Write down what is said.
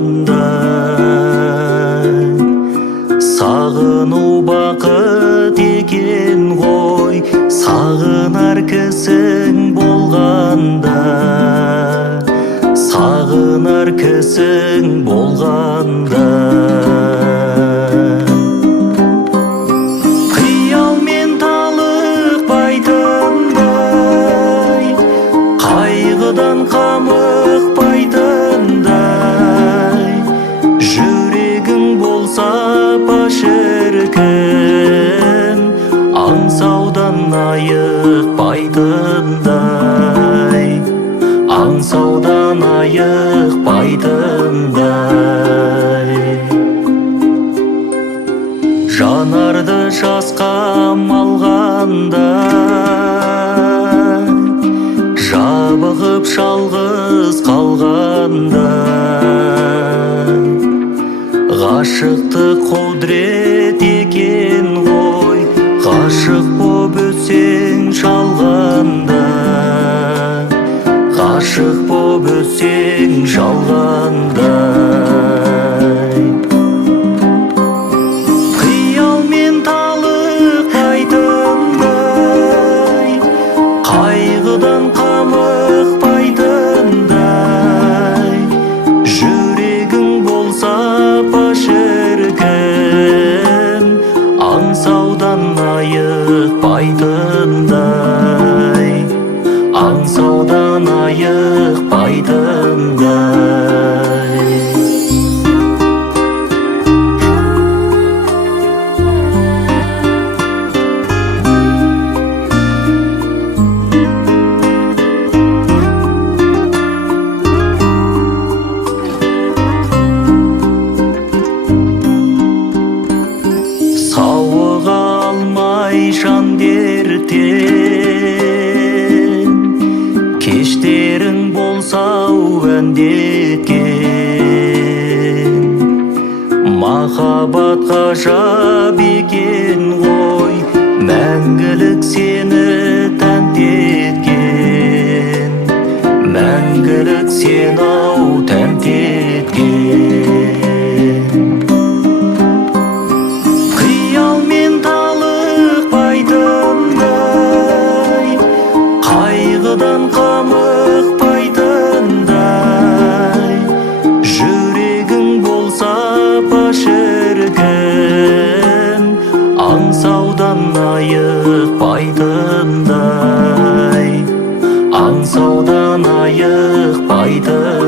болғандай. Сағыну бақыт екен ғой, сағынар кісің болғанда, сағынар кісің болғанда. Қиялмен талықпайтындай, қайғыдан қамықпайтындай, жүрегің болса шіркін, аңсаудан айықпайтындай, аңсаудан айықпайтындай. Жанарды жасқа малғанда, жабығып жалғыз қалғанда, ғашықтық құдірет екен ғой, ғашық боп өтсең жалғанда, ғашық боп өтсең жалғанда. Қиялмен талықпайтындай, қайғыдан қамықпайтындай, жүрегің болса шіркін, аңсаудан айықпайтындай, аңсаудан айықпайтындай. Сауыға алмай жан дерттен, кештерің болса-ау әндеткен. Махаббат ғажап екен ғой, мәңгілік сені тәнті еткен, мәңгілік сені-ау тәнті еткен. Қиялмен талықпайтындай, қайғыдан қамықпайтындай, жүрегің болса шіркін, аңсаудан айықпайтындай, аңсаудан айықпайтындай.